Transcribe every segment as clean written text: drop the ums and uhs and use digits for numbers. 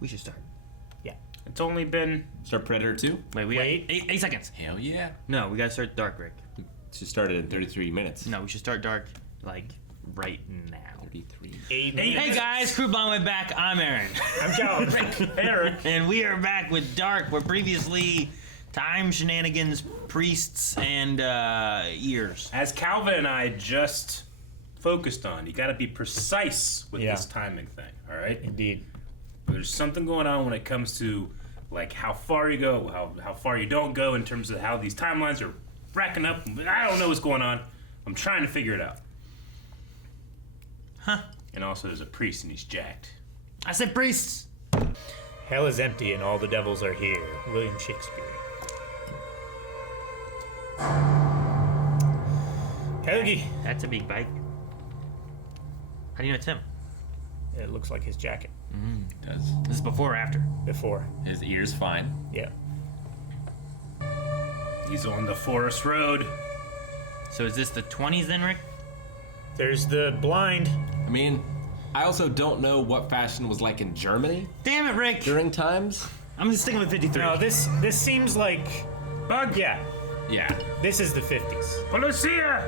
We should start. Yeah. It's only been... Start Predator 2? Wait, we got 8 seconds. Hell yeah. No, we gotta start dark, Rick. Should start it in 33 minutes. No, we should start dark, like, right now. 33. 8 Hey minutes. guys, Crew Blind Way back. I'm Aaron. I'm Calvin. Eric. And we are back with Dark, where previously time shenanigans, priests, and ears. As Calvin and I just focused on, you gotta be precise with this timing thing, alright? Indeed. There's something going on when it comes to like how far you go, how far you don't go in terms of how these timelines are racking up. I don't know what's going on. I'm trying to figure it out. Huh. And also there's a priest and he's jacked. I said priests. Hell is empty and all the devils are here. William Shakespeare. Helge. That's a big bike. How do you know it's him? It looks like his jacket. It does. This is before or after? Before. His ear's fine. Yeah. He's on the forest road. So is this the 20s then, Rick? There's the blind. I mean, I also don't know what fashion was like in Germany Damn it, Rick! during times. I'm just sticking with 53. No, this seems like... Bug. Yeah. Yeah. This is the 50s. Policia!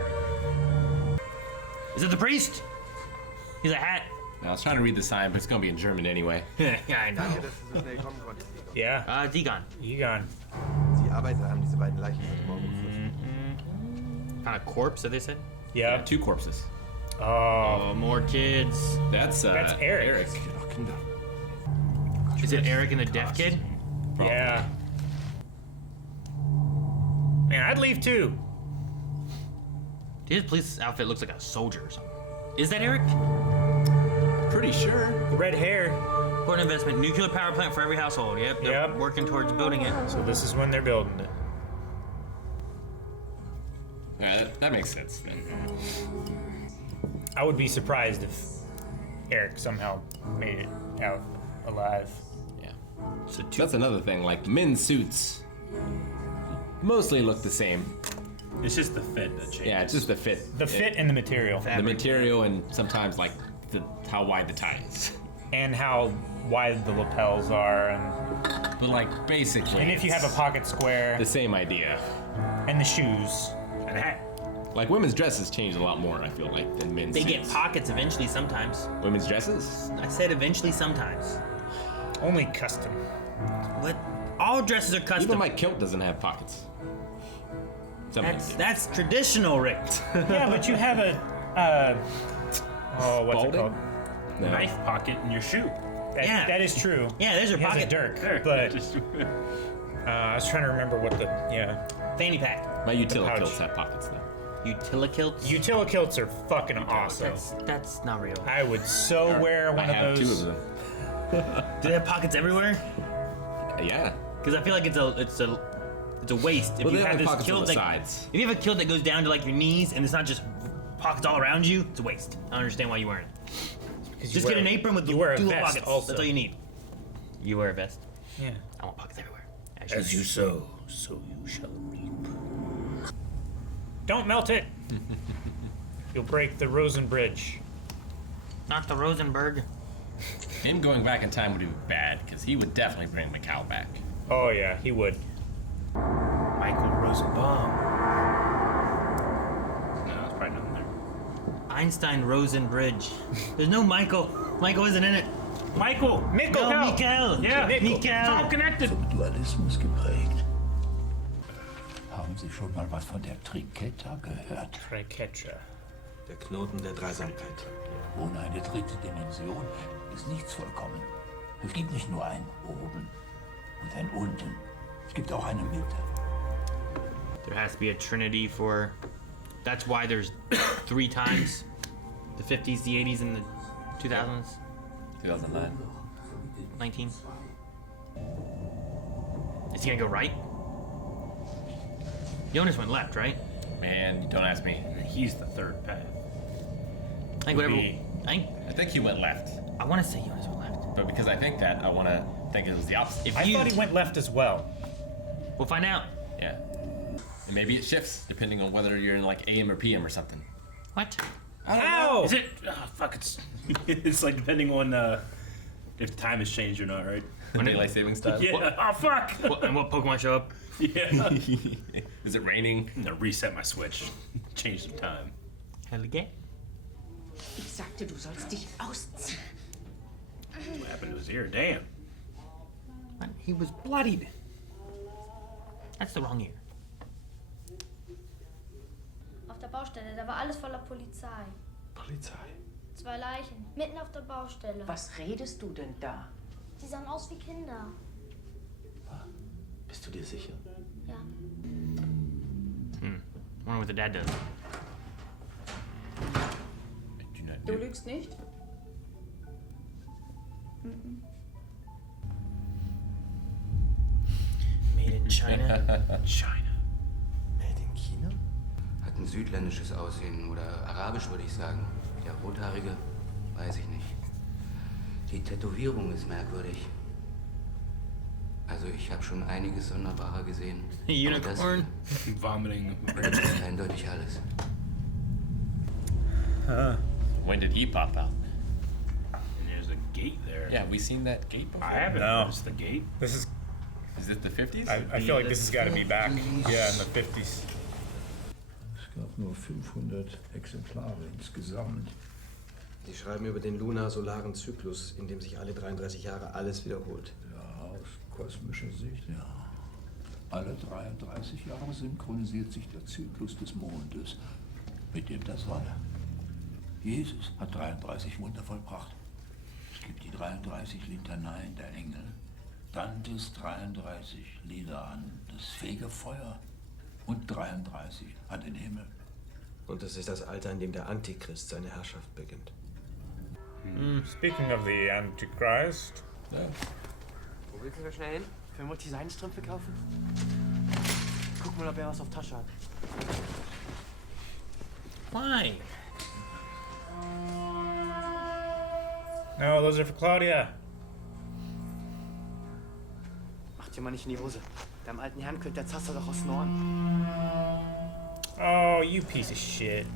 Is it the priest? He's a hat. I was trying to read the sign, but it's gonna be in German anyway. Yeah, I know. Danke, dass du so schnell kommen konntest. Yeah. Degon. Egon. Die Arbeiter haben diese beiden Leichen heute Morgen gefischt. Kind of corpse, that they said? Yeah. 2 corpses. Oh. Oh, more kids. That's That's Eric. Is it Eric and the deaf kid? Yeah. Man, I'd leave too. His police outfit looks like a soldier or something. Is that Eric? Pretty sure. The red hair. Important investment. Nuclear power plant for every household. Yep. They're Yep. working towards building it. So this is when they're building it. Yeah, that makes sense then. I would be surprised if Eric somehow made it out alive. Yeah. So That's another thing, like men's suits mostly look the same. It's just the fit that changes. Yeah, it's just the fit. The fit and the material. The material and sometimes like how wide the tie is. And how wide the lapels are. But like basically. And if you have a pocket square. the same idea. And the shoes. And a hat. Like women's dresses change a lot more, I feel like, than men's they suits. get pockets eventually sometimes. Women's dresses? I said eventually sometimes. Only custom. What? All dresses are custom. Even my kilt doesn't have pockets. Sometimes. That's traditional, Rick. Yeah, but you have a, oh, what's Balding? it called? No. Knife pocket in your shoe. Yeah. That is true. Yeah, there's your He has pocket. a dirk, There. but Just- I was trying to remember what the, Fanny pack. My utility pouch. kilts have pockets though. Utilakilts. Utilakilts are fucking awesome. That's not real. I would so wear I one have of 2 those. of them. Do they have pockets everywhere? Yeah. Because I feel like it's a waste. If Well, you they have have this pockets on kilt the that, sides. if you have a kilt that goes down to like your knees and it's not just pockets all around you, it's a waste. I don't understand why you wear it. Because Just get an apron with you wear a 2 little vest pockets. also. That's all you need. You wear a vest. Yeah. I want pockets everywhere. As you sow, so you shall reap. Don't melt it. You'll break the Rosen Bridge. Not the Rosenberg. Him going back in time would be bad, because he would definitely bring Macau back. Oh yeah, he would. Michael Rosenbaum. No, it's probably nothing there. Einstein Rosen Bridge. There's no Michael. Michael isn't in it. Michael! Mikkel. No, Mikael. Yeah, Mikael. It's all connected. Dualismus geprägt. Haben Sie schon mal was von der Triketta gehört? Triquetra. Der Knoten der Dreisamkeit. Ohne eine dritte Dimension ist nichts vollkommen. Es gibt nicht nur ein Oben und ein Unten. Es gibt auch eine Mitte. There has to be a trinity for... That's why there's 3 times. The 50s, the 80s, and the 2000s. 2009. 19. Is he gonna go right? Jonas went left, right? Man, don't ask me. He's the third path. I think whatever. Maybe. I think he went left. I want to say Jonas went left. But because I think that, I want to think it was the opposite. If I you, thought he went left as well. we'll find out. Yeah. And maybe it shifts, depending on whether you're in like AM or PM or something. What? Ow! Is it? Oh, fuck, it's... it's like depending on if the time has changed or not, right? Daylight savings time. Yeah. Oh fuck. And what Pokemon show up? Yeah. Is it raining? I'm gonna reset my Switch. Change some time. Helge? Ich sagte, du sollst dich ausziehen. What happened to his ear? Damn. He was bloodied. That's the wrong ear. Auf der Baustelle, da war alles voller Polizei. Polizei. 2 Leichen, mitten auf der Baustelle. Was redest du denn da? Die sahen aus wie Kinder. Bist du dir sicher? Ja. Wonder what the dad does. I do not Du know. lügst nicht? Made in China. China. Made in China? Hat ein südländisches Aussehen oder arabisch, würde ich sagen. Der Rothaarige, weiß ich nicht. Die Tätowierung ist merkwürdig. Also ich habe schon einiges Sonderbarer gesehen. Aber das Unicorn. Vomiting. ist eindeutig alles. When did he pop out? And there's a gate there. Yeah, we seen that gate before. I haven't No. noticed the gate. This is. Is it the 50s? I feel like this has got to be back. Yeah, in the 50s. Es gab nur 500 Exemplare insgesamt. Die schreiben über den lunar-solaren Zyklus, in dem sich alle 33 Jahre alles wiederholt. Ja, aus kosmischer Sicht, ja. Alle 33 Jahre synchronisiert sich der Zyklus des Mondes mit dem der Sonne. Jesus hat 33 Wunder vollbracht. Es gibt die 33 Litaneien der Engel, Dantes 33 Lieder an das Fegefeuer und 33 an den Himmel. Und das ist das Alter, in dem der Antichrist seine Herrschaft beginnt. Speaking of the Antichrist. Yeah. Wo willst du so schnell hin? Können wir uns Designstrümpfe kaufen? Guck mal, ob er was auf Tasche hat. Why? No, those are for Claudia. Mach dir mal nicht in die Hose. Deinem alten Herrn könnte der Zaster doch aus den Ohren. Oh, you piece of shit.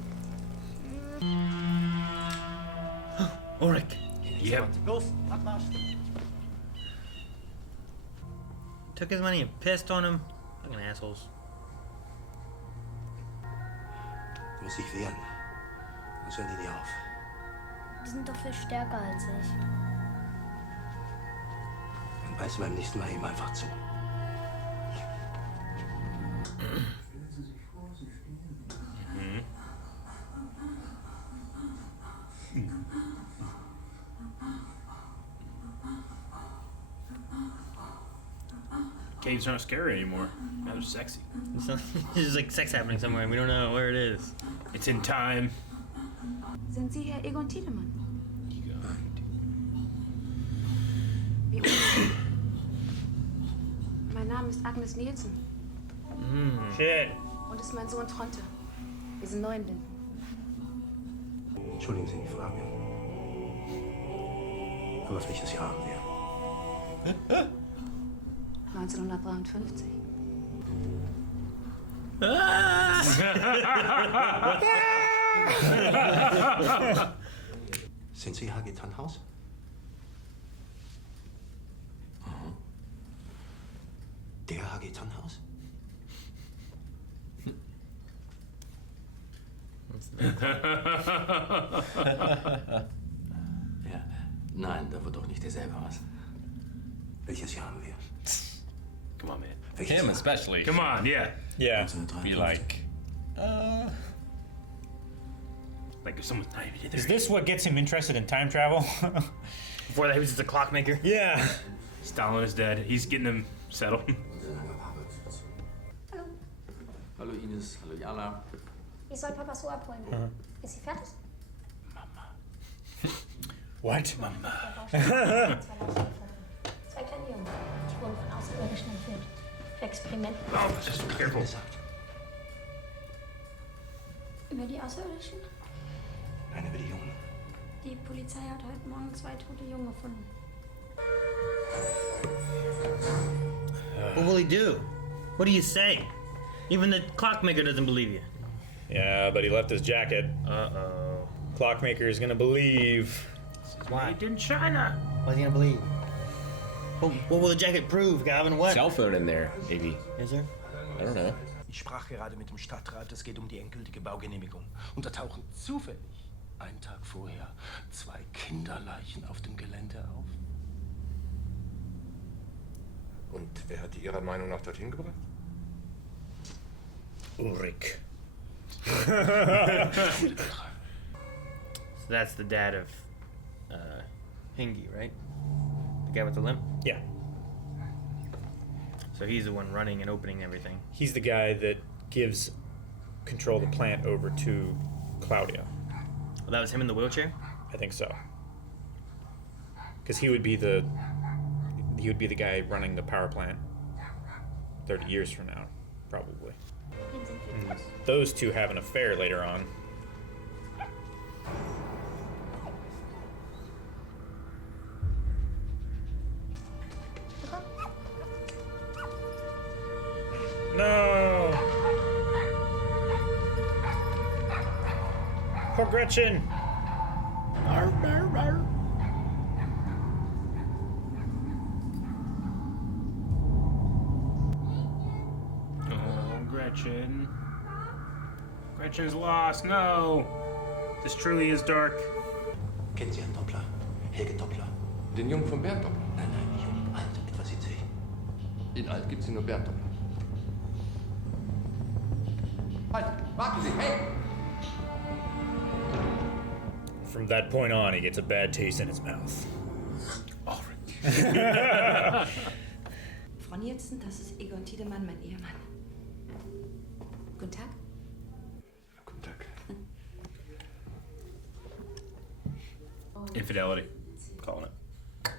Ulrich. Yep. Los, Abmarsch! Took his money and pissed on him. Fucking assholes. Du musst dich wehren. Was hören die dir auf? Die sind doch viel stärker als ich. Dann beißt du beim nächsten Mal eben einfach zu. Caves aren't scary anymore. Now they're sexy. There's like sex happening somewhere and we don't know where it is. It's in time. Sind Sie Herr Egon Tiedemann? Mein Name ist Agnes Nielsen Shit. und ist mein Sohn Tronte. Wir sind neu in Linden. Entschuldigen Sie die Frage. Aber welches Jahr haben wir? 1953. Sind Sie Helge Tannhaus? Der Helge Tannhaus? Ja, nein, da wird doch nicht derselbe aus. Welches Jahr haben wir? Come on, man. Welches Him Jahr? especially. Come on, yeah. Yeah. Be like, Like if someone's not even Is there. this what gets him interested in time travel? Before that, he was just a clockmaker. Yeah. Stalin is dead. He's getting him settled. Hallo Ines, hallo Jana. Ich soll Papas Uhr abholen. Ist sie fertig? What? Zwei kleine Jungen. Die wurden von Außerirdischen entführt. Für Experimente. Oh, just careful. Über die Außerirdischen? Nein, über die Jungen. Die Polizei hat heute Morgen 2 tote Jungen gefunden. What will he do? What do you say? Even the clockmaker doesn't believe you. Yeah, but he left his jacket. Uh-oh. Clockmaker is gonna believe. Why? Made in China. What's he gonna believe? What will the jacket prove, Gavin? What? Cell phone in there, maybe. Is there? I don't know. Ich sprach gerade mit dem Stadtrat, es geht um die endgültige Baugenehmigung. Und da tauchen zufällig einen Tag vorher 2 Kinderleichen auf dem Gelände auf. Und wer hat die Ihrer Meinung nach dorthin gebracht? Ulrich. So that's the dad of Helge, right? The guy with the limp? Yeah. So he's the one running and opening everything. He's the guy that gives control of the plant over to Claudia. Well, that was him in the wheelchair? I think so. Because he would be the guy running the power plant 30 years from now, probably. And those two have an affair later on. No! Poor Gretchen! Arr, arr, arr. Oh, Gretchen. Gretchen's lost. No. This truly is dark. Kennen Sie Herrn Doppler? Helge Doppler? Den Jungen von Bernd Doppler. Nein, nicht um alt, etwas in sich. In Alt gibt's hier nur Bernd Doppler. Halt! Warten Sie! Hey! From that point on, he gets a bad taste in his mouth. Frau Nielsen, das ist Egon Tiedemann, mein Ehemann. Guten Tag. Guten Tag. Infidelity. Calling it.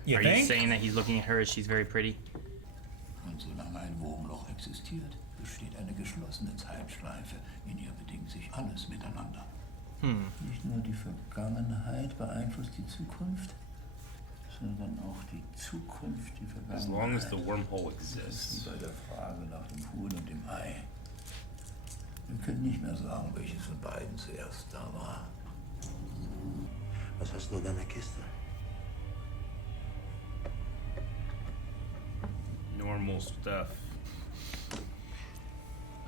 You Are think? you saying that he's looking at her as she's very pretty? Und solange ein Wurmloch existiert, besteht eine geschlossene Zeitschleife, in ihr bedingt sich alles miteinander. Nicht nur die Vergangenheit beeinflusst die Zukunft, sondern auch die Zukunft die Vergangenheit. As long as the wormhole Das ist exists. wie bei der Frage nach dem Huhn und dem Ei. Wir können nicht mehr sagen, welches von beiden zuerst da war. Was hast du in deiner Kiste? Normal stuff.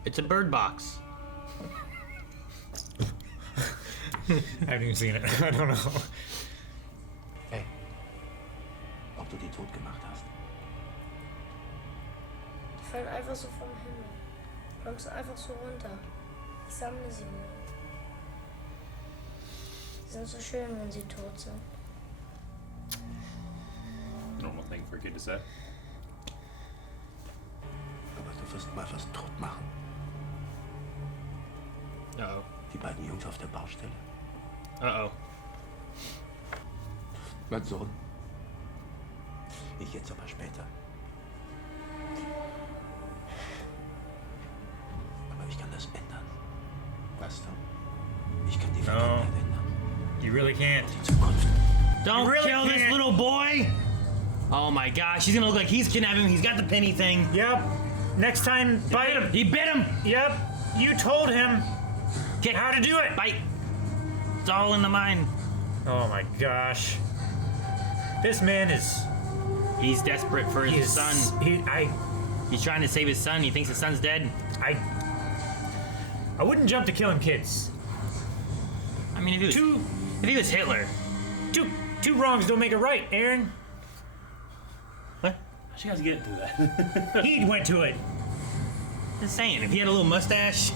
It's a bird box. I haven't even seen it. I don't know. Hey, ob du die tot gemacht hast? Die fallen einfach so vom Himmel. Kommst einfach so runter. Ich sammle sie nur. Sie sind so schön, wenn sie tot sind. Normal thing for a kid to say. Aber du wirst mal was tot machen. Uh-oh. Die beiden Jungs auf der Baustelle. Uh-oh. Mein Sohn. Ich jetzt aber später. Aber ich kann das ändern. Weißt du? Ich kann die Vergangenheit ändern. You really can't. Die Zukunft. Don't really kill this can't. little boy! Oh my gosh, he's gonna look like he's kidnapping him. He's got the penny thing. Yep. Next time, bite him. He bit him! Yep. You told him Get how to do it. Bite! It's all in the mind. Oh my gosh. This man is. He's desperate for his son. He's trying to save his son. He thinks his son's dead. I wouldn't jump to killing kids. I mean, if he was Hitler. Two wrongs don't make it right, Aaron. What? How'd you guys get into that? He went to it. Just saying, if he had a little mustache.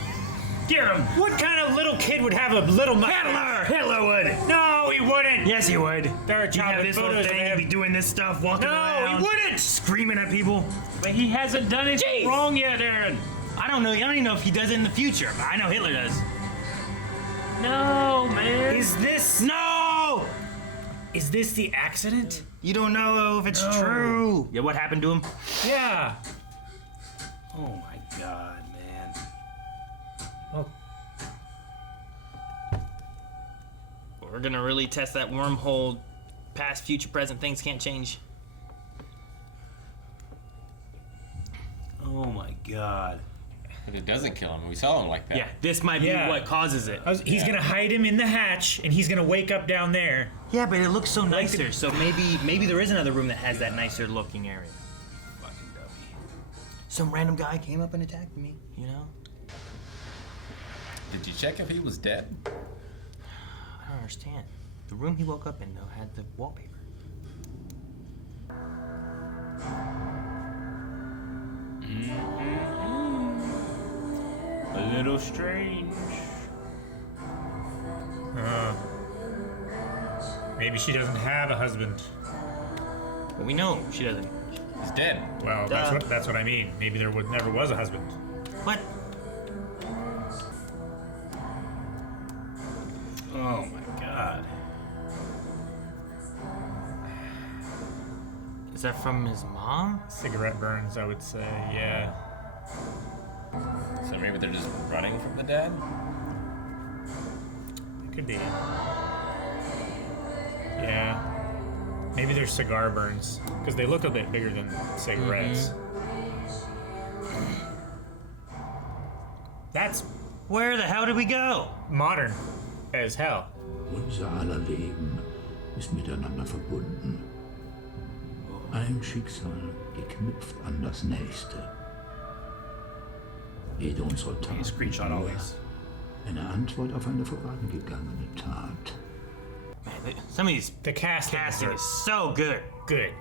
Get him! What kind of little kid would have a little Hitler would! No, he wouldn't! Yes, he would. There are He'd have childhood this little photos of thing, he'd him. be doing this stuff, walking No, around. he wouldn't! Screaming at people. But he hasn't done anything wrong yet, Aaron. I don't know. I don't even know if he does it in the future, but I know Hitler does. No, man. Is this the accident? You don't know if it's true. Yeah, what happened to him? Yeah. Oh my god, man. Oh. We're gonna really test that wormhole. Past, future, present, things can't change. Oh my god. But it doesn't kill him. We saw him like that. Yeah, this might be what causes it. He's gonna hide him in the hatch, and he's gonna wake up down there. Yeah, but it looks so nicer. So maybe there is another room that has that nicer looking area. Fucking dummy. Some random guy came up and attacked me. You know. Did you check if he was dead? I don't understand. The room he woke up in though had the wallpaper. A little strange. Maybe she doesn't have a husband. Well, we know she doesn't. He's dead. Well, that's what I mean. Maybe there never was a husband. What? Oh my god. Is that from his mom? Cigarette burns, I would say. Yeah. So maybe they're just running from the dead? It could be. Yeah. Maybe there's cigar burns, because they look a bit bigger than cigarettes. That's... Where the hell did we go? Modern as hell. Unser aller Leben ist miteinander verbunden. Ein Schicksal geknüpft an das nächste. Jede unserer Taten Screenshot always. Eine Antwort auf eine vorangegangene Tat. Man, some of these casting is so good. Good.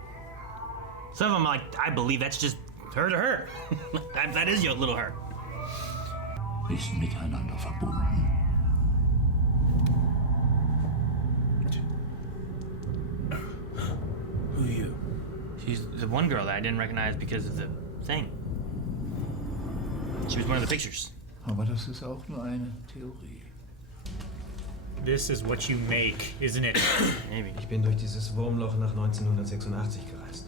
Some of them, like, I believe that's just her to her. that is your little her. Ist miteinander verbunden. Who are you? She's the one girl that I didn't recognize because of the thing. She was one of the pictures. Aber das ist auch nur eine Theorie. This is what you make, isn't it? Maybe. Ich bin durch dieses Wurmloch nach 1986 gereist.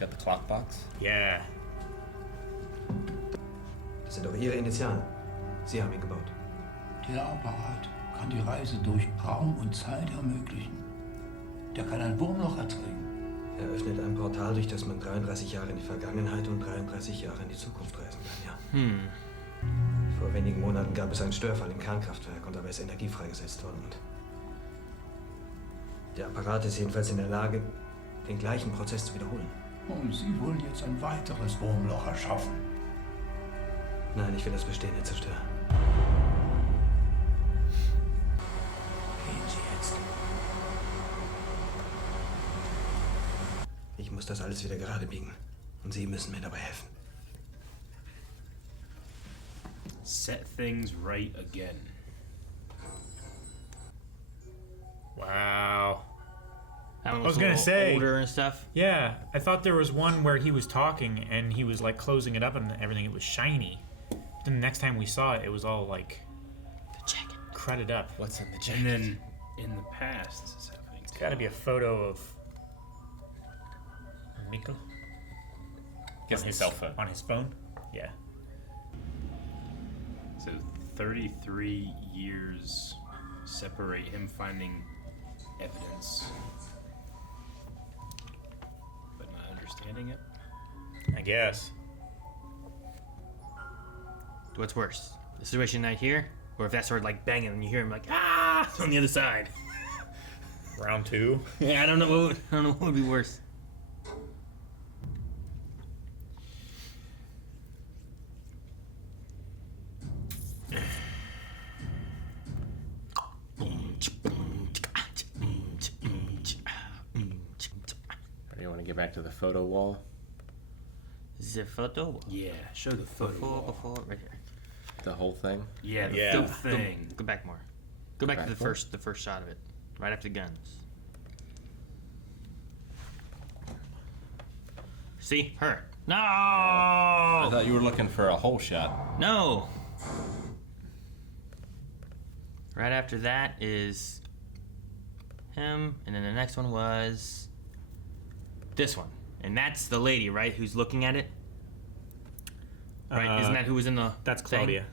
Got the clock box? Yeah. Das sind auch Ihre Initialen. Sie haben ihn gebaut. Der Apparat kann die Reise durch Raum und Zeit ermöglichen. Der kann ein Wurmloch erzeugen. Er öffnet ein Portal, durch das man 33 Jahre in die Vergangenheit und 33 Jahre in die Zukunft reisen kann, ja. Vor wenigen Monaten gab es einen Störfall im Kernkraftwerk und dabei ist Energie freigesetzt worden. Und der Apparat ist jedenfalls in der Lage, den gleichen Prozess zu wiederholen. Und Sie wollen jetzt ein weiteres Wurmloch erschaffen. Nein, ich will das Bestehende zerstören. Gehen Sie jetzt. Ich muss das alles wieder gerade biegen. Und Sie müssen mir dabei helfen. Set things right again. Wow. I was gonna say older and stuff. Yeah, I thought there was one where he was talking and he was like closing it up and everything. It was shiny. Then the next time we saw it, it was all like the jacket cruded up. What's in the jacket? And then in the past, this is happening. It's got to be a photo of Mikkel. Guess his cell phone. On his phone. Yeah. So 33 years separate him finding evidence, but not understanding it. I guess. What's worse, the situation right here, or if that started like banging and you hear him like ah on the other side? Round two. Yeah, I don't know what would be worse. Do you want to get back to the photo wall? The photo? Yeah, show the photo. Before, right here. The whole thing? Yeah, the Yeah. full thing. Go back more. Go back to the more? first shot of it, right after the guns. See her? No. I thought you were looking for a whole shot. No. Right after that is him, and then the next one was this one, and that's the lady, right? Who's looking at it? Right? Isn't that who was in the? That's thing? Claudia.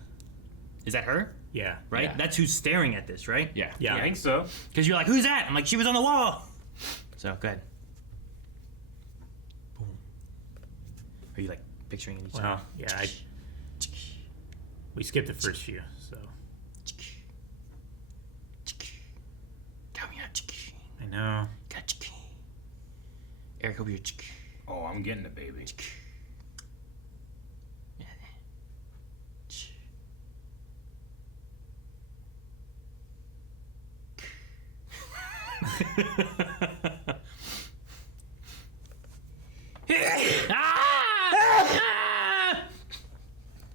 Is that her? Yeah. Right? Yeah. That's who's staring at this, right? Yeah. Yeah. I think so. Because you're like, who's that? I'm like, she was on the wall. So, go ahead. Boom. Are you like picturing each Well, yeah, we skipped the first few, so. I know. Eric, over here. Oh, I'm getting it, baby.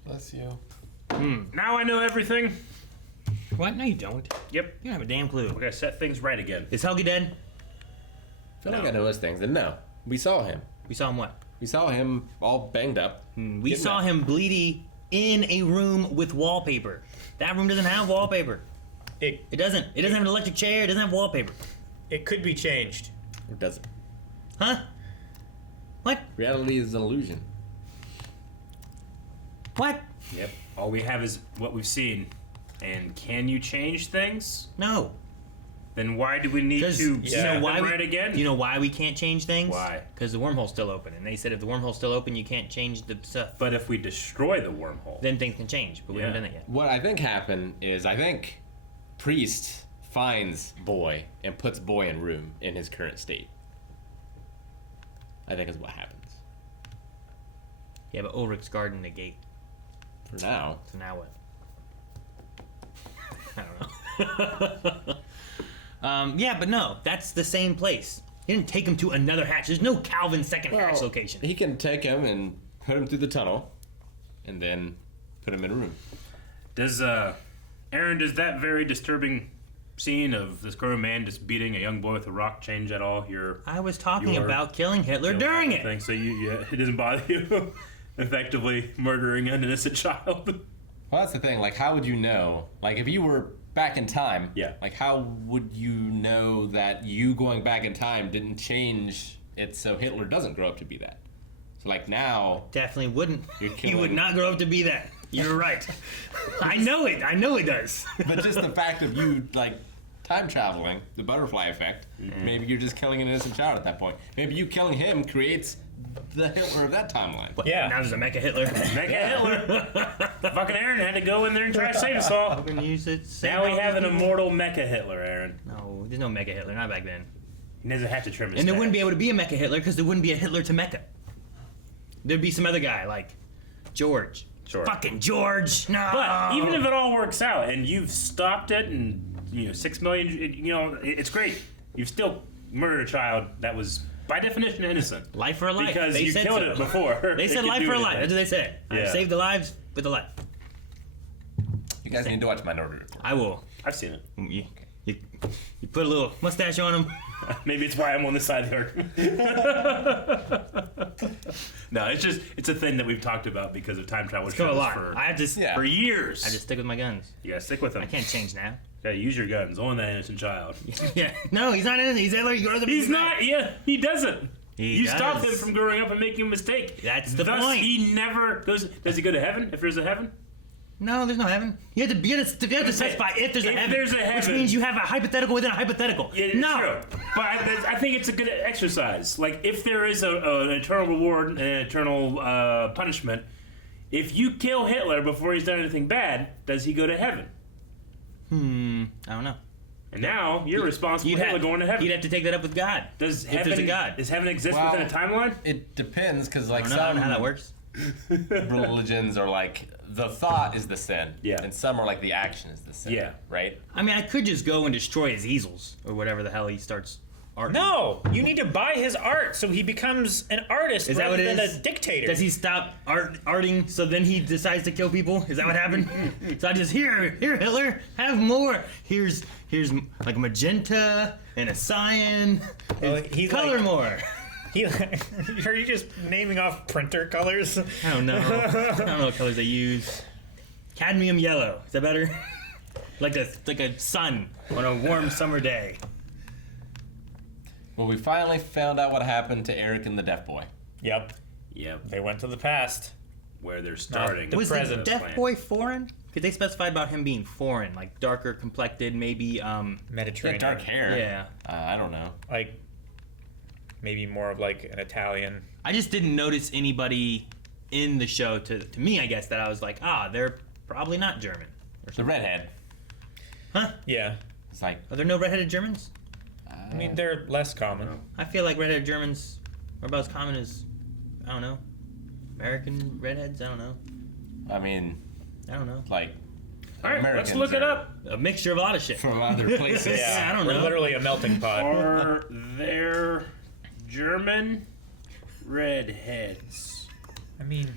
Bless you. Now I know everything. What? No, you don't. Yep. You don't have a damn clue. We gotta set things right again. Is Helge dead? I feel like I know those things. And no, we saw him. We saw him what? We saw him all banged up. We saw him bleedy in a room with wallpaper. That room doesn't have wallpaper. It doesn't. It doesn't have an electric chair. It doesn't have wallpaper. It could be changed. It doesn't. Huh? What? Reality is an illusion. What? Yep. All we have is what we've seen. And can you change things? No. Then why do we need to set them right again? You know why we can't change things? Why? Because the wormhole's still open. And they said if the wormhole's still open, you can't change the stuff. But if we destroy the wormhole, then things can change. But we haven't done that yet. What I think happened is I think Priest finds Boy and puts Boy in room in his current state. I think is what happens. Yeah, but Ulrich's guarding the gate. For now. So now what? I don't know. Yeah, but no, that's the same place. He didn't take him to another hatch. There's no Calvin second hatch location. He can take him and put him through the tunnel, and then put him in a room. does Aaron, does that very disturbing scene of this grown man just beating a young boy with a rock change at all? I was talking about killing Hitler during it. Thing, so it doesn't bother you effectively murdering an innocent child. Well, that's the thing. Like, how would you know? Like, if you were back in time, like, how would you know that you going back in time didn't change it so Hitler doesn't grow up to be that? So, like, now... Definitely wouldn't. He would not grow up to be that. You're right. I know it. I know it does. But just the fact of you, like, time traveling, the butterfly effect, maybe you're just killing an innocent child at that point. Maybe you killing him creates the Hitler of that timeline. Yeah. Now there's a Mecha Hitler. Hitler. Fucking Aaron had to go in there and try to save us all. Now we have an immortal Mecha Hitler, Aaron. No, there's no Mecha Hitler. Not back then. He doesn't have to trim his And there stash. wouldn't be able to be a Mecha Hitler because there wouldn't be a Hitler to Mecha. There'd be some other guy like George. Sure. Fucking George. No. But even if it all works out and you've stopped it and 6 million, it's great. You've still murdered a child that was by definition innocent. Life for a life. Because you killed it before. They said life for a life. That's what they said. I saved the lives with a life. You guys need to watch Minority Report. I will. I've seen it. You put a little mustache on him. Maybe it's why I'm on this side of the argument. No, it's a thing that we've talked about because of time travel. It's got a lot. For, I just for years. I just stick with my guns. You gotta stick with them. I can't change now. You gotta use your guns on that innocent child. Yeah. No, he's not innocent. He's Hitler. He's not. Yeah, he doesn't. You does. stopped him from growing up and making a mistake. That's the Thus, point. he never goes. Does he go to heaven if there's a heaven? No, there's no heaven. You have to specify if there's a heaven. There's a heaven. Which means you have a hypothetical within a hypothetical. Yeah, no. True. But I think it's a good exercise. Like, if there is an eternal reward and an eternal punishment, if you kill Hitler before he's done anything bad, does he go to heaven? I don't know. And now you're responsible for Hitler going to heaven. You'd have to take that up with God. Does if heaven, there's a God. Does heaven exist within a timeline? It depends, because, like, I don't know how that works. religions are like, the thought is the sin. Yeah. And some are like, the action is the sin. Yeah. Right? I mean, I could just go and destroy his easels or whatever the hell he starts art. No, you need to buy his art so he becomes an artist Is that rather what it than is? a dictator. Does he stop arting so then he decides to kill people? Is that what happened? So I just here Hitler, have more. Here's like magenta and a cyan. Well, he's color like- more. Are you just naming off printer colors? I don't know. I don't know what colors they use. Cadmium yellow. Is that better? like a sun on a warm summer day. Well, we finally found out what happened to Erik and the Deaf Boy. Yep. They went to the past. Where they're starting. Was the present deaf boy foreign? Because they specified about him being foreign, like darker complected, maybe Mediterranean. Dark hair. Yeah. I don't know. Like maybe more of like an Italian. I just didn't notice anybody in the show to me, I guess, that I was like, they're probably not German. The redhead. Huh? Yeah. It's like, are there no redheaded Germans? I mean, they're less common. I feel like redheaded Germans are about as common as, I don't know, American redheads. I don't know. I mean, I don't know. Like, all right, Americans let's look it up. A mixture of a lot of shit from other places. I don't know. We're literally a melting pot. Are there German redheads? I mean,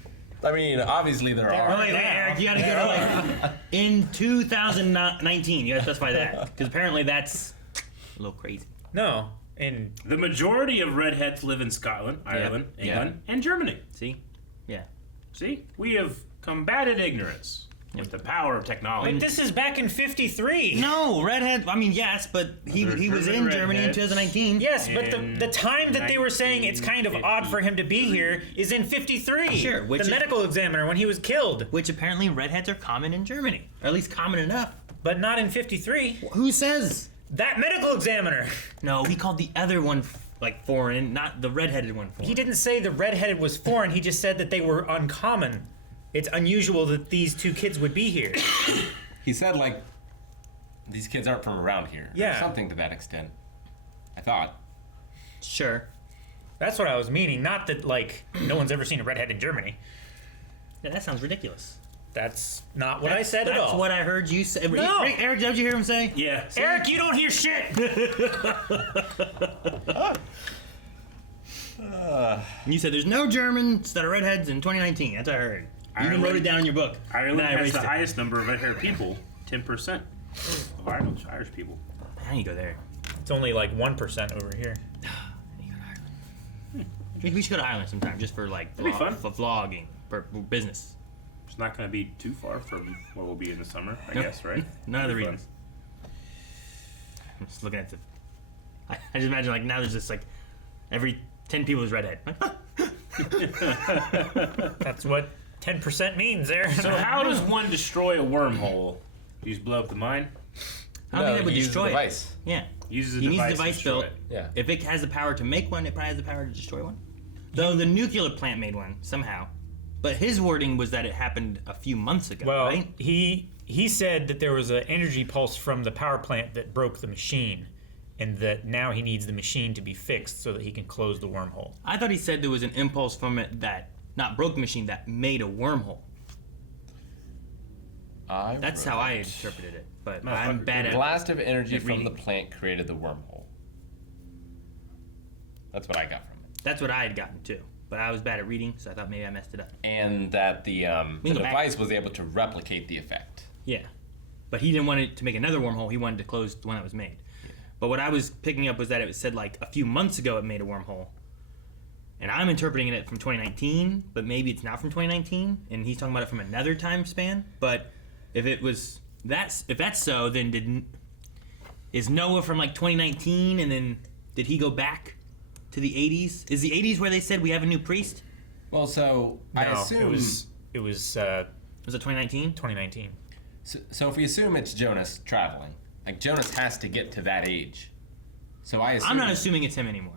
obviously there are. Wait, Eric, you gotta go to like in 2019. You gotta specify that because apparently that's a little crazy. No, and the majority of redheads live in Scotland, Ireland, England, and Germany. See, see, we have combated ignorance with the power of technology. Wait, this is back in '53. No, redhead. I mean, yes, but he was in Germany in 2019. Yes, but the time that they were saying it's kind of odd for him to be here is in '53. Sure, the medical examiner when he was killed. Which apparently redheads are common in Germany, or at least common enough. But not in '53. Who says? That medical examiner. No, he called the other one like foreign, not the redheaded one foreign. He didn't say the redheaded was foreign. He just said that they were uncommon. It's unusual that these two kids would be here. He said, like, these kids aren't from around here. Yeah. Something to that extent. I thought. Sure. That's what I was meaning. Not that, like, no one's ever seen a redhead in Germany. Yeah, that sounds ridiculous. That's not what I said at all. That's what I heard you say. No. Eric, did you hear him say? Yeah. Eric, you don't hear shit! You said there's no Germans that are redheads in 2019. That's what I heard. You even wrote it down in your book. Ireland has erased the it. highest number of red-haired people, 10% of Irish people. I need to go there. It's only like 1% over here. We should go to Ireland sometime just for like That'd be fun. for vlogging, for business. It's not going to be too far from where we'll be in the summer, I guess, right? None of the That'd be reasons. I'm just looking at the. I just imagine like now there's just like every 10 people is redhead. That's what 10% means there. So how does one destroy a wormhole? You just blow up the mine? I don't think that would destroy it. Device. Yeah. Uses a He needs device a device to destroy built. it. Yeah. If it has the power to make one, it probably has the power to destroy one. Though the nuclear plant made one somehow. But his wording was that it happened a few months ago, Well, right? he said that there was an energy pulse from the power plant that broke the machine, and that now he needs the machine to be fixed so that he can close the wormhole. I thought he said there was an impulse from it that not broke the machine, that made a wormhole. That's how I interpreted it. But I'm bad at blast of energy at from reading. the plant created the wormhole. That's what I got from it. That's what I had gotten too. But I was bad at reading, so I thought maybe I messed it up. And that the go back. device was able to replicate the effect. Yeah. But he didn't want it to make another wormhole. He wanted to close the one that was made. But what I was picking up was that it said like a few months ago it made a wormhole. And I'm interpreting it from 2019, but maybe it's not from 2019, and he's talking about it from another time span. But if that's so, then is Noah from like 2019, and then did he go back to the 80s? Is the 80s where they said we have a new priest? Well, so I assume it was 2019? 2019. So if we assume it's Jonas traveling, like Jonas has to get to that age. So I assume I'm not assuming it's him anymore.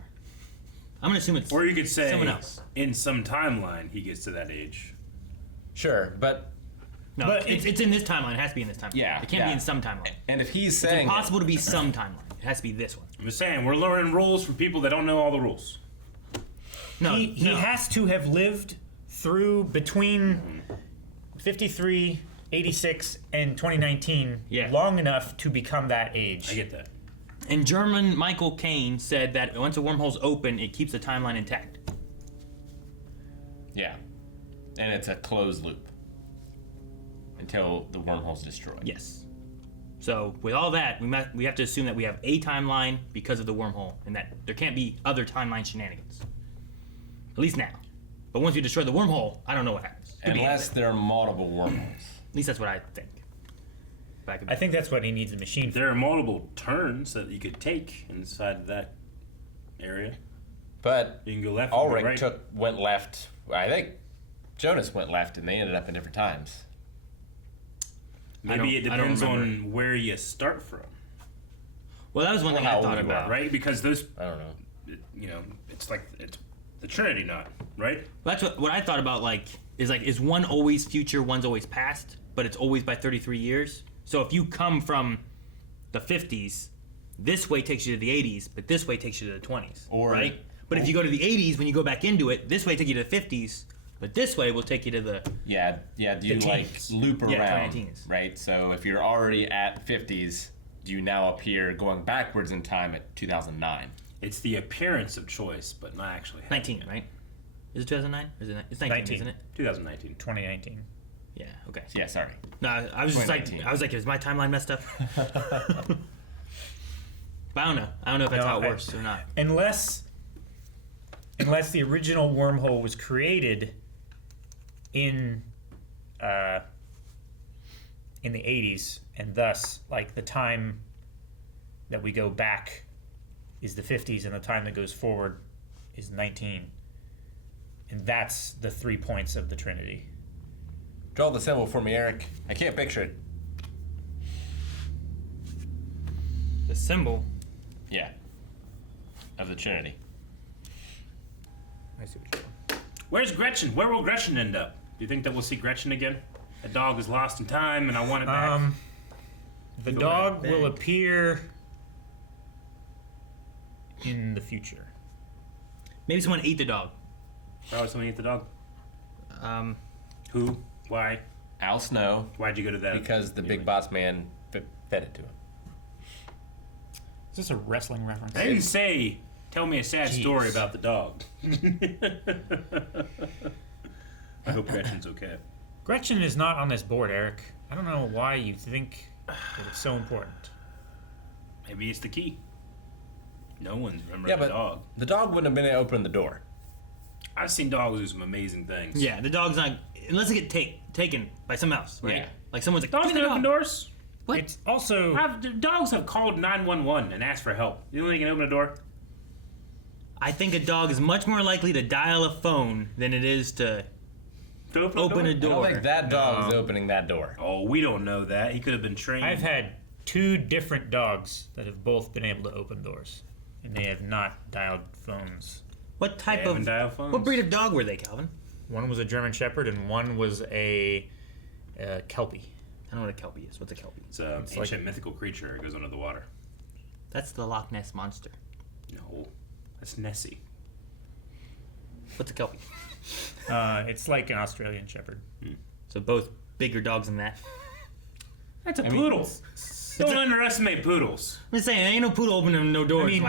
I'm gonna assume it's Or you could say someone else. in some timeline he gets to that age. Sure, but No, But it's in this timeline. It has to be in this timeline. Yeah, It can't yeah. be in some timeline. and if he's It's saying impossible to be some timeline. It has to be this one. I'm just saying, we're learning rules from people that don't know all the rules. No, He has to have lived through between 53, 86, and 2019 long enough to become that age. I get that. And German Michael Caine said that once a wormhole's open, it keeps the timeline intact. yeah, and it's a closed loop until the wormhole's destroyed. Yes. So with all that, we have to assume that we have a timeline because of the wormhole, and that there can't be other timeline shenanigans. At least now. But once you destroy the wormhole, I don't know what happens. Could be Unless anything. there are multiple wormholes. At least that's what I think. I think that's what he needs the machine for. There are multiple turns that you could take inside of that area. But you can go left. and go Ulrich right. went left. I think Jonas went left, and they ended up in different times. Maybe it I don't depends remember. on where you start from. Well, that was one thing I thought about. Right? Because those, I don't know. you know, it's like The Trinity not, right? That's what I thought about. Is one always future, one's always past, but it's always by 33 years. So if you come from the 50s, this way takes you to the 80s, but this way takes you to the 20s, right? But if you go to the 80s, when you go back into it, this way takes you to the 50s, but this way will take you to the Do you loop around? Yeah, 20-teens. Right. So if you're already at 50s, do you now appear going backwards in time at 2009? It's the appearance of choice, but not actually. 19, right? Is it 2009? Is it? It's 19, isn't it? 2019. 2019. Yeah. Okay. Yeah. Sorry. No, I was just like, is my timeline messed up? But I don't know. I don't know if that's how it works or not. Unless the original wormhole was created in the 80s, and thus, like, the time that we go back is the 50s, and the time that goes forward is 19. And that's the 3 points of the Trinity. Draw the symbol for me, Eric. I can't picture it. The symbol? Yeah. Of the Trinity. I see what you're doing. Where's Gretchen? Where will Gretchen end up? Do you think that we'll see Gretchen again? The dog is lost in time, and I want it back. The dog will appear in the future. Maybe someone ate the dog. Why would someone eat the dog? Who? Why? Al Snow. Why'd you go to that? Because the big boss man fed it to him. Is this a wrestling reference? I didn't say, tell me a sad story about the dog. I hope Gretchen's okay. Gretchen is not on this board, Eric. I don't know why you think that it's so important. Maybe it's the key. No one's remembered Yeah, the but dog. the dog wouldn't have been able to open the door. I've seen dogs do some amazing things. Yeah, the dog's not unless it get taken by someone else, right? Yeah. Like someone's like, Dogs "Give me can the open dog." doors. What? It's also Dogs have called 911 and asked for help. You think they can open a door? I think a dog is much more likely to dial a phone than it is to open a I door. don't think that dog was opening that door. Oh, we don't know that. He could have been trained. I've had 2 different dogs that have both been able to open doors, and they have not dialed phones. What type They of haven't dialed phones. what breed of dog were they, Calvin? One was a German Shepherd, and one was a Kelpie. I don't know what a Kelpie is. What's a Kelpie? It's an It's ancient mythical creature. It goes under the water. That's the Loch Ness monster. No, that's Nessie. What's a Kelpie? It's like an Australian Shepherd. So both bigger dogs than that. That's a poodle. Don't underestimate poodles. I'm just saying, ain't no poodle opening no doors. I mean,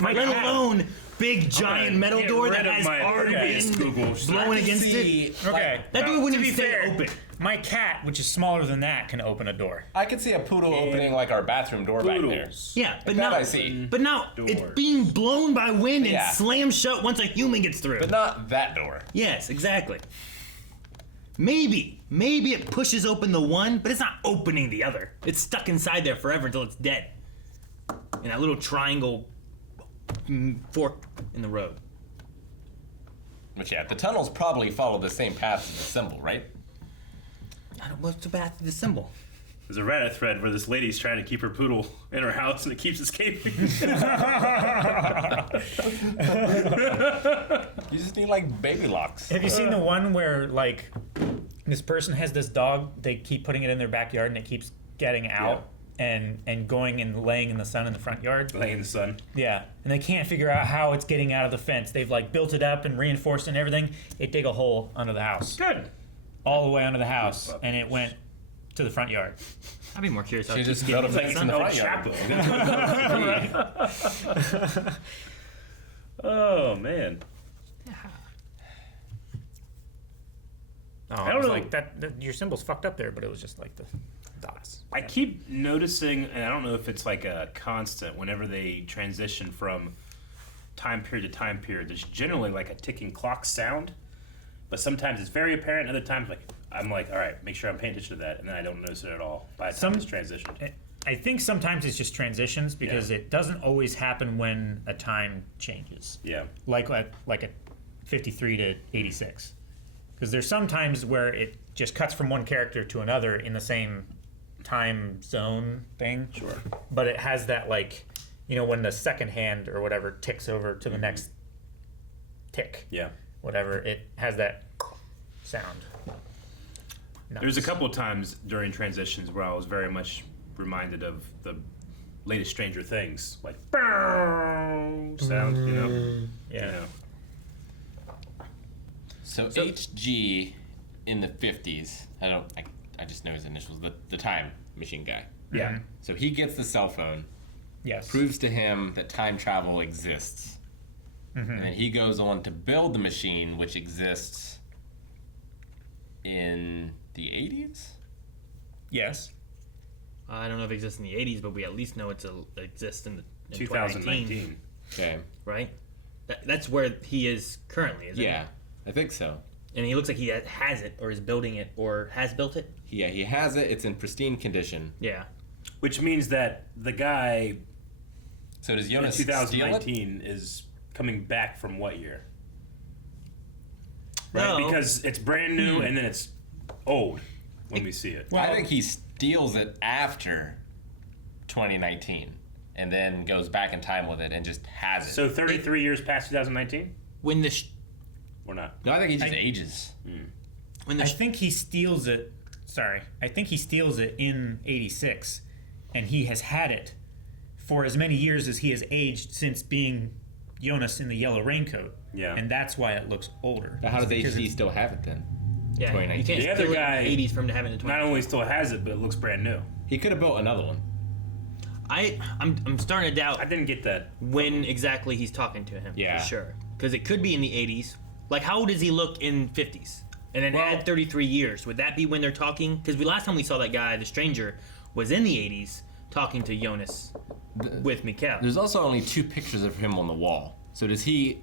let alone big giant metal get door rid that of has my already previous been Google. blowing against it. Okay. That door wouldn't to be even stay fair, open. my cat, which is smaller than that, can open a door. I could see a poodle opening like our bathroom door back there. Yeah, but Like that now I see. But now it's being blown by wind and Yeah. slammed shut once a human gets through. But not that door. Yes, exactly. Maybe it pushes open the one, but it's not opening the other. It's stuck inside there forever until it's dead. In that little triangle fork in the road. But yeah, the tunnels probably follow the same path as the symbol, right? I don't. What's the path to the symbol? There's a Reddit thread where this lady's trying to keep her poodle in her house and it keeps escaping. You just need like baby locks. Have you seen the one where, like, this person has this dog, they keep putting it in their backyard and it keeps getting out and going and laying in the sun in the front yard? Laying in the sun. Yeah, and they can't figure out how it's getting out of the fence. They've, like, built it up and reinforced it and everything. They dig a hole under the house. Good. All the way under the house, and it went to the front yard. I'd be more curious. She just built a fence in the front yard. Oh man. Oh, I I don't was know. like that. Your symbol's fucked up there, but it was just like the dots. I keep noticing, and I don't know if it's like a constant, whenever they transition from time period to time period, there's generally like a ticking clock sound, but sometimes it's very apparent, other times like I'm like, all right, make sure I'm paying attention to that, and then I don't notice it at all by the time it's transitioned. I think sometimes it's just transitions because it doesn't always happen when a time changes. Yeah. Like a 53 to 86. Because there's some times where it just cuts from one character to another in the same time zone thing. Sure. But it has that, like, you know, when the second hand or whatever ticks over to the next tick. Yeah. Whatever, it has that sound. There's a couple of times during transitions where I was very much reminded of the latest Stranger Things, like sound, you know? Yeah. You know. So HG in the 50s, I just know his initials, the time machine guy. Yeah. Mm-hmm. So he gets the cell phone. Yes. Proves to him that time travel exists. Mm-hmm. And then he goes on to build the machine, which exists in the 80s? Yes. I don't know if it exists in the 80s, but we at least know it exists in 2019. Okay. Right? That's where he is currently, isn't Yeah, I think so. And he looks like he has it, or is building it, or has built it. Yeah, he has it. It's in pristine condition. Yeah. Which means that the guy So does in Jonas steal it? 2019 is coming back from what year? Right? No. Because it's brand new and then it's old when we see it. Well, I think he steals it after 2019 and then goes back in time with it and just has it. So 33 years past 2019? When the Or not? No, I think he just ages. when the I think he steals it. Sorry, I think he steals it in '86, and he has had it for as many years as he has aged since being Jonas in the yellow raincoat. Yeah. And that's why it looks older. But how does Because HG still have it then? yeah, you 2019. can't The other steal guy it in the 80s from having it in Not 20. only still has it, but it looks brand new. He could have built another one. I'm starting to doubt I didn't get that. when exactly he's talking to him. Yeah. For sure. Because it could be in the 80s. Like, how old does he look in 50s? And then add 33 years. Would that be when they're talking? Because last time we saw that guy, the stranger, was in the 80s talking to Jonas with Mikkel. There's also only 2 pictures of him on the wall. So is he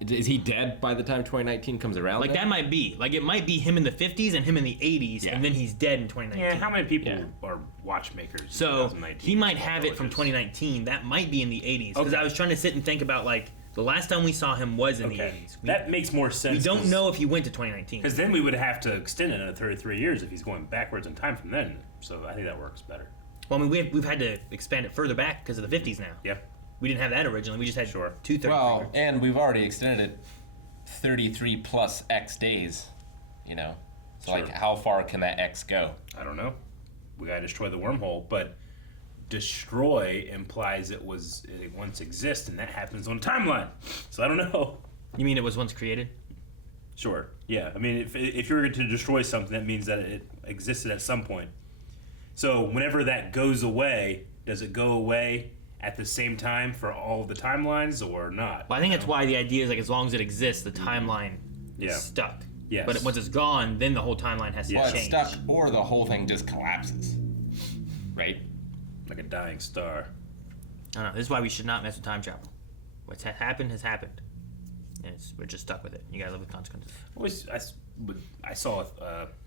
dead by the time 2019 comes around? Like, that might be. Like, it might be him in the 50s and him in the 80s, Yeah. and then he's dead in 2019. Yeah, how many people are watchmakers in So 2019? he might have it from 2019. That might be in the 80s. Because Okay. I was trying to sit and think about, like, the last time we saw him was in the Okay. 80s. That makes more sense. We don't know if he went to 2019. Because then we would have to extend it another 33 years if he's going backwards in time from then. So I think that works better. Well, I mean, we've had to expand it further back because of the 50s now. Yeah. We didn't have that originally. We just had 233. Well, and we've already extended it 33 plus X days, you know? So, like, Sure. how far can that X go? I don't know. We gotta destroy the wormhole, but destroy implies it once exists, and that happens on a timeline. So I don't know. You mean it was once created? Sure. Yeah. I mean, if you're to destroy something, that means that it existed at some point. So whenever that goes away, does it go away at the same time for all of the timelines or not? Well, I think that's why the idea is, like, as long as it exists, the timeline Yeah. is stuck. Yes. But once it's gone, then the whole timeline has to Well, it's change. stuck, or the whole thing just collapses. Right? Like a dying star. I don't know. This is why we should not mess with time travel. What's happened has happened. And we're just stuck with it. You gotta live with consequences. I saw,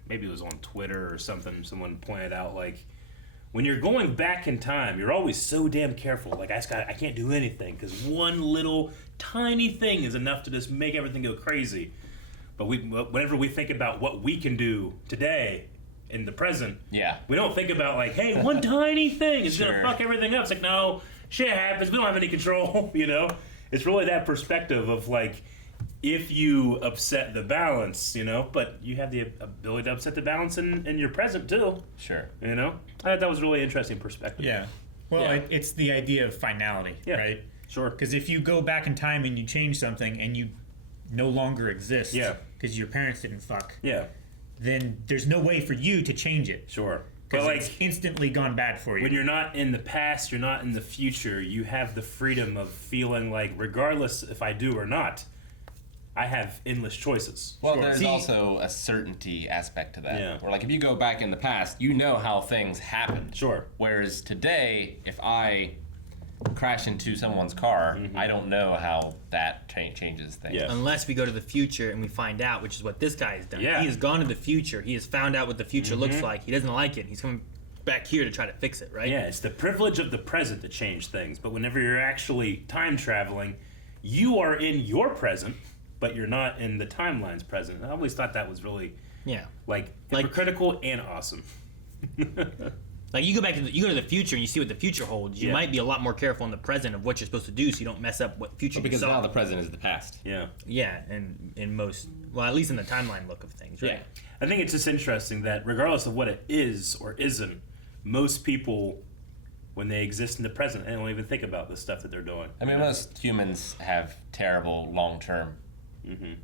maybe it was on Twitter or something, someone pointed out, like, when you're going back in time, you're always so damn careful. Like, I can't do anything, because one little tiny thing is enough to just make everything go crazy. But whenever we think about what we can do today, in the present, we don't think about, like, hey, one tiny thing is gonna fuck everything up. It's like, no, shit happens. We don't have any control, you know? It's really that perspective of, like, if you upset the balance, you know, but you have the ability to upset the balance in your present too. Sure. You know, I thought that was a really interesting perspective. Yeah. Well, it's the idea of finality, right? Sure. Because if you go back in time and you change something and you no longer exist, because your parents didn't fuck, then there's no way for you to change it. Sure. Because But, it's like, instantly gone bad for you. When you're not in the past, you're not in the future, you have the freedom of feeling like, regardless if I do or not, I have endless choices. Well, there's also a certainty aspect to that. Yeah. Where, like, if you go back in the past, you know how things happened. Sure. Whereas today, if I crash into someone's car, I don't know how that changes things. Unless we go to the future and we find out, which is what this guy has done. Yeah. He has gone to the future. He has found out what the future looks like. He doesn't like it. He's coming back here to try to fix it, right? Yeah, it's the privilege of the present to change things. But whenever you're actually time traveling, you are in your present, but you're not in the timeline's present. I always thought that was really, Yeah. like hypocritical and awesome. Like you go to the future and you see what the future holds. You might be a lot more careful in the present of what you're supposed to do, so you don't mess up what future. Because you saw. now the present is the past. Yeah. Yeah, and in most, well, at least in the timeline look of things, right? Yeah. I think it's just interesting that regardless of what it is or isn't, most people, when they exist in the present, they don't even think about the stuff that they're doing. I mean, most humans have terrible long-term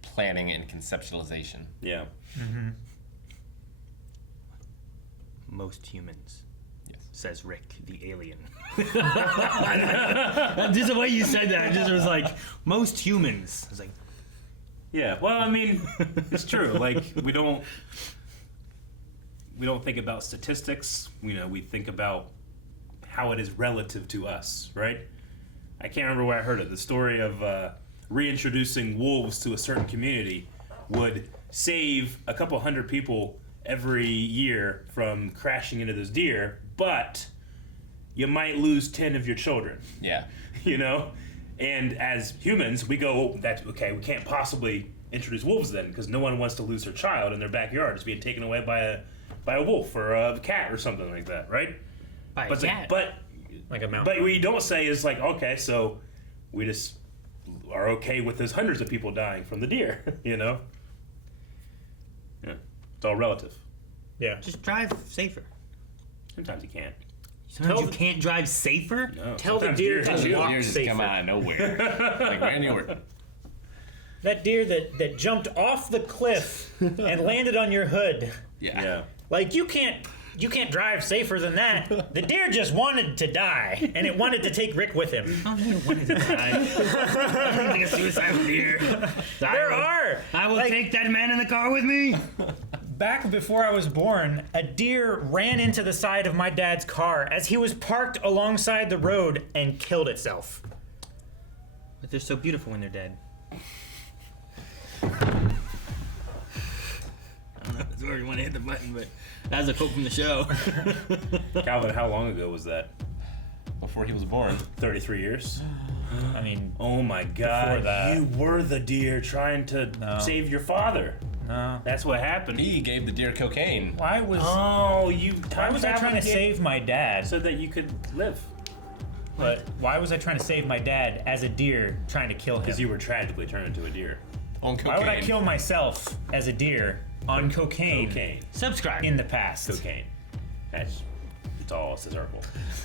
planning and conceptualization. Yeah. Mm-hmm. Most humans. Yes. Says Rick, the alien. Just the way you said that, it was like, most humans. I was like, yeah, well, I mean, it's true. Like, we don't think about statistics. We think about how it is relative to us, right? I can't remember where I heard it. The story of reintroducing wolves to a certain community would save a couple hundred people every year from crashing into those deer, but you might lose 10 of your children. Yeah. And as humans, we go, oh, that's okay, we can't possibly introduce wolves then, because no one wants to lose their child in their backyard. It's being taken away by a wolf or a cat or something like that, right? By a cat? But like a mountain. But what you don't say is like, okay, so we just are okay with those hundreds of people dying from the deer, Yeah. It's all relative. Yeah. just drive safer. Sometimes you can't. Sometimes you can't drive safer? No. Tell the sometimes deer hit to you. walk Deer just safer. come out of nowhere. Like Randy Orton. That deer that jumped off the cliff and landed on your hood. Yeah. Like you can't drive safer than that. The deer just wanted to die, and it wanted to take Rick with him. I don't think it wanted to die. I don't think a suicidal deer. I will take that man in the car with me. Back before I was born, a deer ran into the side of my dad's car as he was parked alongside the road and killed itself. But they're so beautiful when they're dead. I don't know if that's where you want to hit the button, but that's a quote from the show. Calvin, how long ago was that? Before he was born. 33 years? I mean, oh my God. that. You were the deer trying to save your father. No. That's what happened. He gave the deer cocaine. Why was I trying to save my dad? So that you could live. But why was I trying to save my dad as a deer trying to kill him? Because you were tragically turned into a deer. On cocaine. Why would I kill myself as a deer on cocaine? Cocaine. Subscribe. In the past. Cocaine. It's all a circle.